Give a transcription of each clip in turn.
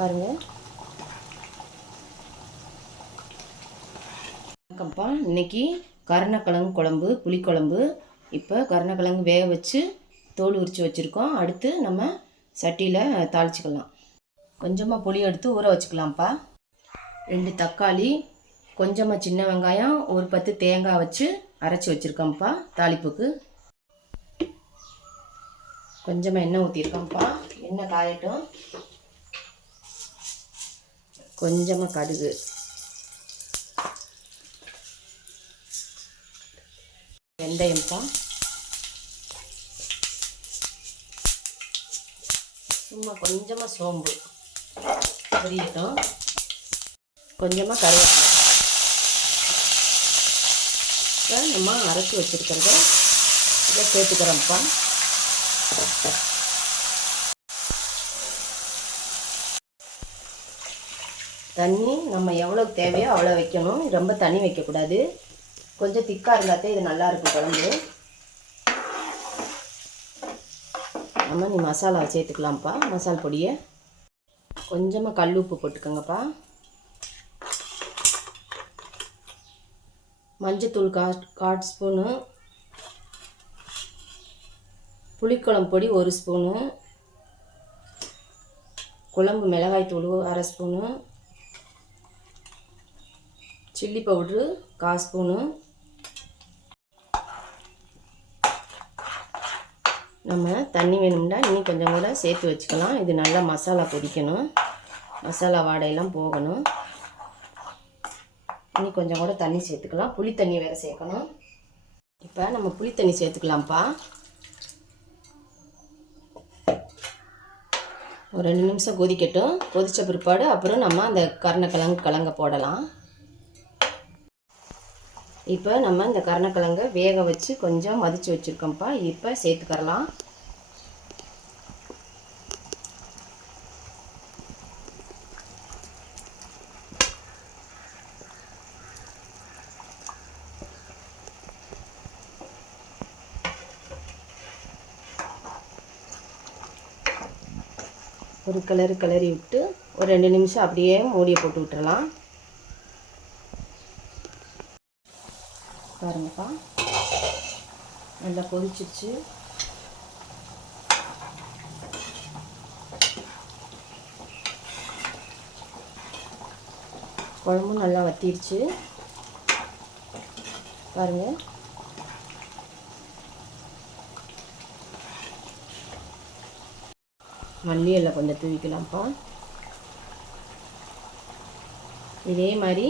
பாருங்கள். வணக்கம்ப்பா. இன்றைக்கி கருணக்கிழங்கு குழம்பு, புளிக்குழம்பு. இப்போ கருணக்கிழங்கு வேக வச்சு தோல் உரித்து வச்சுருக்கோம். அடுத்து நம்ம சட்டியில் தாளிச்சிக்கலாம். கொஞ்சமாக புளி எடுத்து ஊற வச்சுக்கலாம்ப்பா. 2 தக்காளி, கொஞ்சமாக சின்ன வெங்காயம், ஒரு 10 தேங்காய் வச்சு அரைச்சி வச்சுருக்கோம்ப்பா தாளிப்புக்கு. கொஞ்சமாக எண்ணெய் ஊற்றிருக்கோம்ப்பா. எண்ணெய் காயட்டும். கொஞ்சமாக கடுகு, வெந்தயம்ப்பா, சும்மா கொஞ்சமாக சோம்பு பொரியட்டும். கொஞ்சமாக கருவேப்பிலை. இப்போ நம்ம அரைச்சி வச்சுருக்கிறத இதை சேர்த்துக்கிறோம்ப்பா. தண்ணி நம்ம எவ்வளோ தேவையோ அவ்வளோ வைக்கணும். ரொம்ப தண்ணி வைக்கக்கூடாது. கொஞ்சம் திக்காக இருந்தாலே இது நல்லாயிருக்கும் குழம்பு. நம்ம மசாலா சேர்த்துக்கலாம்ப்பா. மசால் பொடியை கொஞ்சமாக கல் உப்பு போட்டுக்கோங்கப்பா. மஞ்சத்தூள் 1/4 ஸ்பூனு, புளிக்குழம்பு பொடி 1 ஸ்பூனு, குழம்பு மிளகாய் தூள் 1/2 ஸ்பூனு, சில்லி பவுட்ரு 1/4 ஸ்பூனு. நம்ம தண்ணி வேணும்னா இன்னும் கொஞ்சம் கூட சேர்த்து வச்சுக்கலாம். இது நல்லா மசாலா கொதிக்கணும், மசாலா வாடையெல்லாம் போகணும். இன்னும் கொஞ்சம் கூட தண்ணி சேர்த்துக்கலாம். புளி தண்ணி வேறு சேர்க்கணும். இப்போ நம்ம புளி தண்ணி சேர்த்துக்கலாம்ப்பா. ஒரு 2 நிமிஷம் கொதிக்கட்டும். கொதித்த பிற்பாடு அப்புறம் நம்ம அந்த கருணக்கிழங்கு போடலாம். இப்போ நம்ம இந்த கருணக்கிழங்கை வேக வச்சு கொஞ்சம் மதித்து வச்சுருக்கோம்ப்பா. இப்போ சேர்த்துக்கரலாம். ஒரு கிளறி விட்டு ஒரு 2 நிமிஷம் அப்படியே மூடியை போட்டு விட்டுறலாம். பாருங்கப்பா, நல்லா கொதிச்சிருச்சு. குழம்பும் நல்லா வத்திடுச்சு. பாருங்கள். மல்லி எல்லாம் கொஞ்சம் தூவிக்கலாம்ப்பா. இதே மாதிரி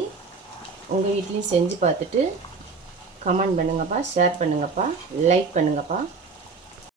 உங்கள் வீட்லேயும் செஞ்சு பார்த்துட்டு கமெண்ட் பண்ணுங்கப்பா, ஷேர் பண்ணுங்கப்பா, லைக் பண்ணுங்கப்பா.